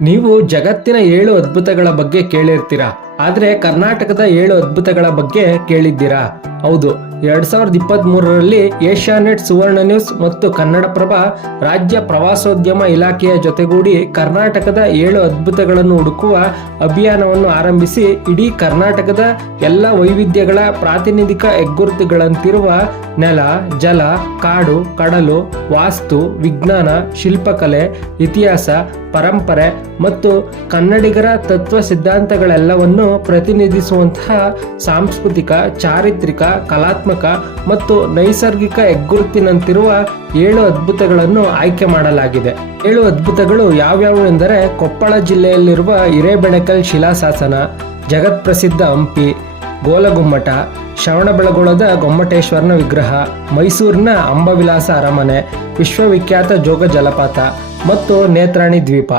ನೀವು ಜಗತ್ತಿನ ಏಳು ಅದ್ಭುತಗಳ ಬಗ್ಗೆ ಕೇಳಿರ್ತೀರಾ? ಆದ್ರೆ ಕರ್ನಾಟಕದ ಏಳು ಅದ್ಭುತಗಳ ಬಗ್ಗೆ ಕೇಳಿದ್ದೀರಾ? ಹೌದು. ಎರಡ್ ಸಾವಿರದ ಇಪ್ಪತ್ತ್ ಮೂರರಲ್ಲಿ ಏಷ್ಯಾನೆಟ್, ಸುವರ್ಣ ನ್ಯೂಸ್ ಮತ್ತು ಕನ್ನಡಪ್ರಭ ರಾಜ್ಯ ಪ್ರವಾಸೋದ್ಯಮ ಇಲಾಖೆಯ ಜೊತೆಗೂಡಿ ಕರ್ನಾಟಕದ ಏಳು ಅದ್ಭುತಗಳನ್ನು ಹುಡುಕುವ ಅಭಿಯಾನವನ್ನು ಆರಂಭಿಸಿ ಇಡೀ ಕರ್ನಾಟಕದ ಎಲ್ಲ ವೈವಿಧ್ಯಗಳ ಪ್ರಾತಿನಿಧಿಕ ಹೆಗ್ಗುರುತುಗಳಂತಿರುವ ನೆಲ, ಜಲ, ಕಾಡು, ಕಡಲು, ವಾಸ್ತು, ವಿಜ್ಞಾನ, ಶಿಲ್ಪಕಲೆ, ಇತಿಹಾಸ, ಪರಂಪರೆ ಮತ್ತು ಕನ್ನಡಿಗರ ತತ್ವ ಸಿದ್ಧಾಂತಗಳೆಲ್ಲವನ್ನು ಪ್ರತಿನಿಧಿಸುವಂತಹ ಸಾಂಸ್ಕೃತಿಕ, ಚಾರಿತ್ರಿಕ ಕಲಾತ್ಮಕ ಮತ್ತು ನೈಸರ್ಗಿಕ ಹೆಗ್ಗುರುತಿನಂತಿರುವ ಏಳು ಅದ್ಭುತಗಳನ್ನು ಆಯ್ಕೆ ಮಾಡಲಾಗಿದೆ. ಏಳು ಅದ್ಭುತಗಳು ಯಾವ್ಯಾವು ಎಂದರೆ ಕೊಪ್ಪಳ ಜಿಲ್ಲೆಯಲ್ಲಿರುವ ಹಿರೇಬೆಣಕಲ್ ಶಿಲಾಶಾಸನ, ಜಗತ್ಪ್ರಸಿದ್ಧ ಹಂಪಿ, ಗೋಲಗುಮ್ಮಟ, ಶ್ರವಣಬೆಳಗೊಳದ ಗೊಮ್ಮಟೇಶ್ವರನ ವಿಗ್ರಹ, ಮೈಸೂರಿನ ಅಂಬವಿಲಾಸ ಅರಮನೆ, ವಿಶ್ವವಿಖ್ಯಾತ ಜೋಗ ಜಲಪಾತ ಮತ್ತು ನೇತ್ರಾಣಿ ದ್ವೀಪ.